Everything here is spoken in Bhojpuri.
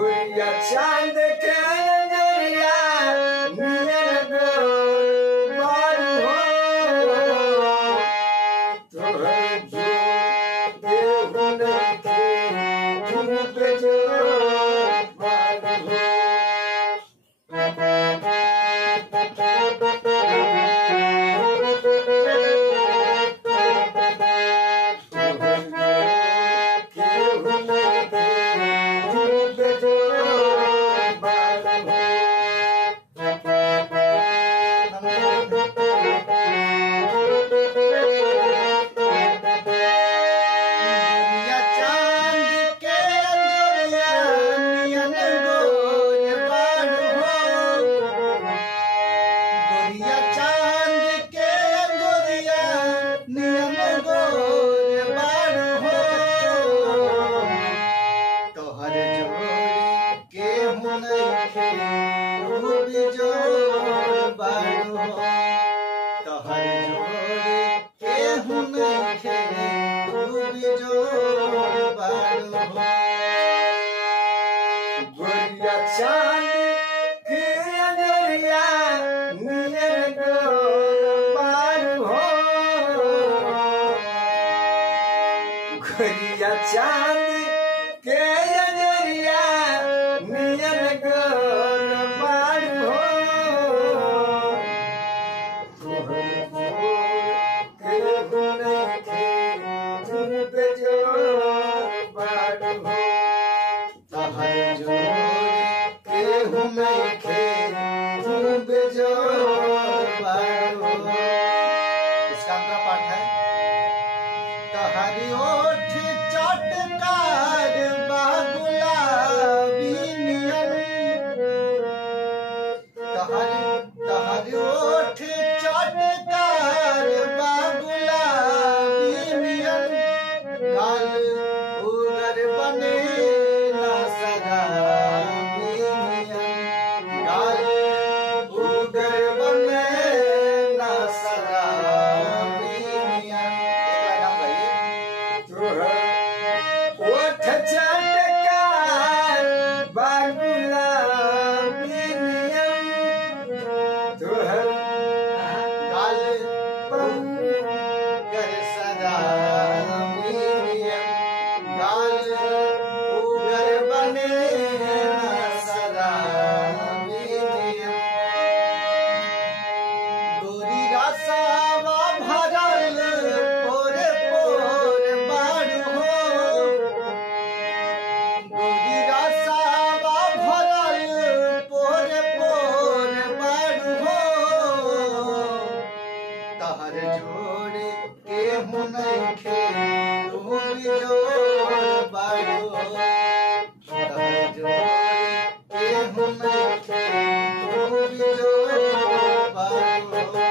गुड़िया चांद के अंजरिया नियर गोर बारू हो तोहर जो देव नइखे तुम पे जो बारू हो चांद के अंजरिया नियर गोर बारू हो तोहर जो केहू नइखे तुम पे जो बारू हो तोहर जो केहू नइखे तुम पे जो बारू हो। इसका अगला पाठ है तोहरी ओठ चटकार गुलाबी नियन तोहरी ओठ चटकार गुलाबी नियन गाल उगर बने ना शराबी नियन गाल उगर बने ना शराबी नियन। ओठ चटकार गुलाबी नियन तोहर गाल उगर शराबी नियन गाल उगर बने ना शराबी नियन। गोरी रसावा भरल पोरे पोर बारू हो गोरी रसावा भरल पोरे पोर बारू हो तहर जोड़ केहू नइखे तुम जोड़ बारू हो तहर जोड़ केहू नइखे तुम जोड़ बारू हो।